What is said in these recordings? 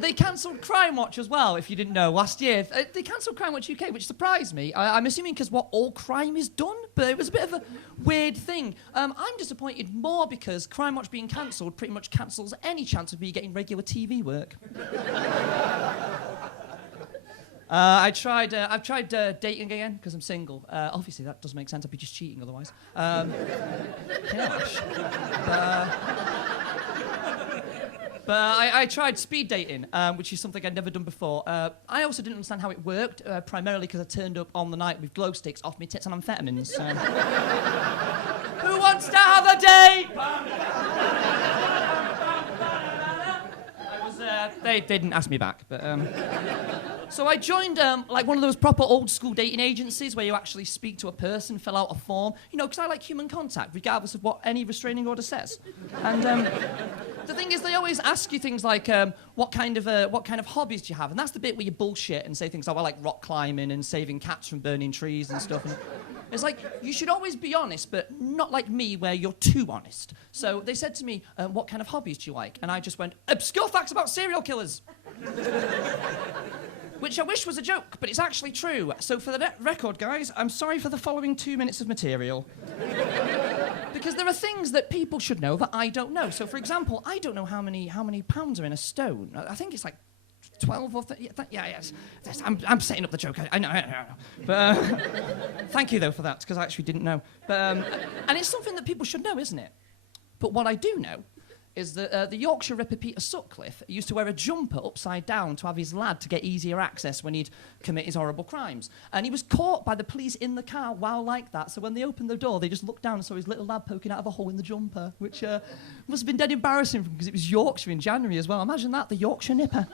They cancelled Crime Watch as well, if you didn't know, last year. They cancelled Crime Watch UK, which surprised me. I'm assuming because all crime is done, but it was a bit of a weird thing. I'm disappointed more because Crime Watch being cancelled pretty much cancels any chance of me getting regular TV work. I've tried dating again because I'm single. Obviously, that doesn't make sense. I'd be just cheating otherwise. Gosh. But I tried speed dating, which is something I'd never done before. I also didn't understand how it worked, primarily because I turned up on the night with glow sticks off my tits and amphetamines. Who wants to have a date? They didn't ask me back, but... So I joined like one of those proper old-school dating agencies where you actually speak to a person, fill out a form, you know, because I like human contact, regardless of what any restraining order says. And the thing is, they always ask you things like, what kind of hobbies do you have? And that's the bit where you bullshit and say things like, well, I like rock climbing and saving cats from burning trees and stuff. And it's like, you should always be honest, but not like me, where you're too honest. So they said to me, what kind of hobbies do you like? And I just went, obscure facts about serial killers. Which I wish was a joke, but it's actually true. So for the record, guys, I'm sorry for the following 2 minutes of material. Because there are things that people should know that I don't know. So, for example, I don't know how many pounds are in a stone. I think it's like 12 or 30. Yes. I'm setting up the joke. I know. But thank you, though, for that, because I actually didn't know. But, and it's something that people should know, isn't it? But what I do know is that the Yorkshire Ripper Peter Sutcliffe used to wear a jumper upside down to have his lad to get easier access when he'd commit his horrible crimes. And he was caught by the police in the car while like that, so when they opened the door, they just looked down and saw his little lad poking out of a hole in the jumper, which must have been dead embarrassing for him because it was Yorkshire in January as well. Imagine that, the Yorkshire Nipper.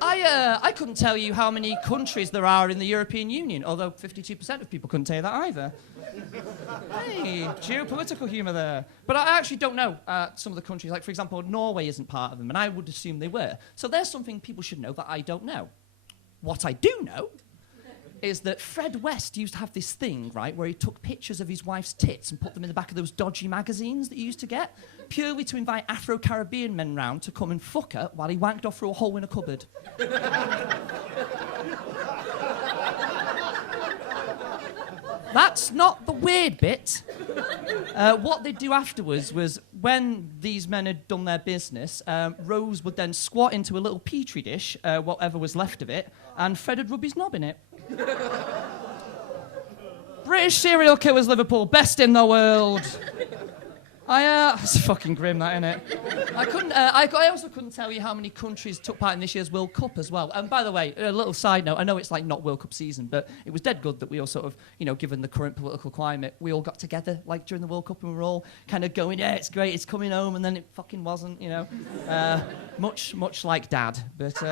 I couldn't tell you how many countries there are in the European Union, although 52% of people couldn't tell you that either. Hey, geopolitical humour there. But I actually don't know some of the countries. Like, for example, Norway isn't part of them, and I would assume they were. So there's something people should know that I don't know. What I do know is that Fred West used to have this thing, right, where he took pictures of his wife's tits and put them in the back of those dodgy magazines that you used to get, purely to invite Afro-Caribbean men round to come and fuck her while he wanked off through a hole in a cupboard. That's not the weird bit. What they'd do afterwards was, when these men had done their business, Rose would then squat into a little petri dish, whatever was left of it, and Fred would rub his knob in it. British serial killers, Liverpool, best in the world. It's fucking grim, that, innit? I also couldn't tell you how many countries took part in this year's World Cup as well. And by the way, a little side note, I know it's like not World Cup season, but it was dead good that we all sort of, you know, given the current political climate, we all got together, like, during the World Cup, and we were all kind of going, yeah, it's great, it's coming home, and then it fucking wasn't, you know. Much like Dad, but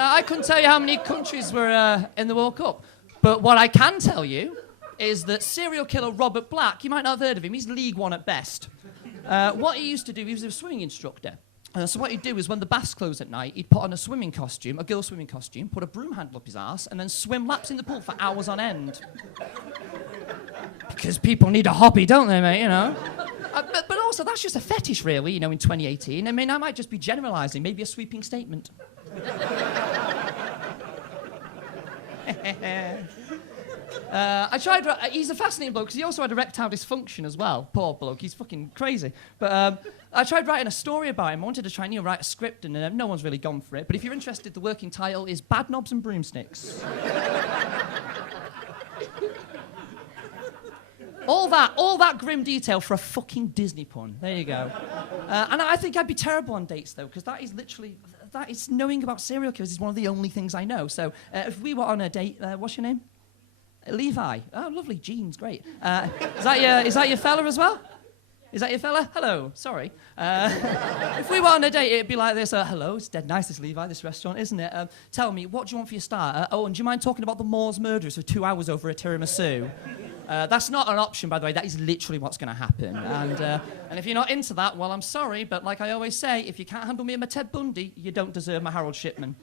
I couldn't tell you how many countries were in the World Cup. But what I can tell you is that serial killer Robert Black, you might not have heard of him, he's League One at best. What he used to do, he was a swimming instructor. So what he'd do is when the baths closed at night, he'd put on a swimming costume, a girl's swimming costume, put a broom handle up his arse, and then swim laps in the pool for hours on end. Because people need a hobby, don't they, mate, you know? But also, that's just a fetish, really, you know, in 2018. I mean, I might just be generalising, maybe a sweeping statement. I tried. He's a fascinating bloke because he also had erectile dysfunction as well. Poor bloke, he's fucking crazy. But I tried writing a story about him. I wanted to try and write a script, and no one's really gone for it. But if you're interested, the working title is Bad Knobs and Broomsticks. All that grim detail for a fucking Disney pun. There you go. And I think I'd be terrible on dates, though, because that is knowing about serial killers is one of the only things I know. So if we were on a date, what's your name? Levi. Oh, lovely. Jeans, great. Is that your fella as well? Is that your fella? Hello. Sorry. If we were on a date, it'd be like this. Hello, it's dead nice, this Levi, this restaurant, isn't it? Tell me, what do you want for your starter? Oh, and do you mind talking about the Moors murderers for 2 hours over a tiramisu? That's not an option, by the way. That is literally what's going to happen. And if you're not into that, well, I'm sorry, but like I always say, if you can't handle me and my Ted Bundy, you don't deserve my Harold Shipman.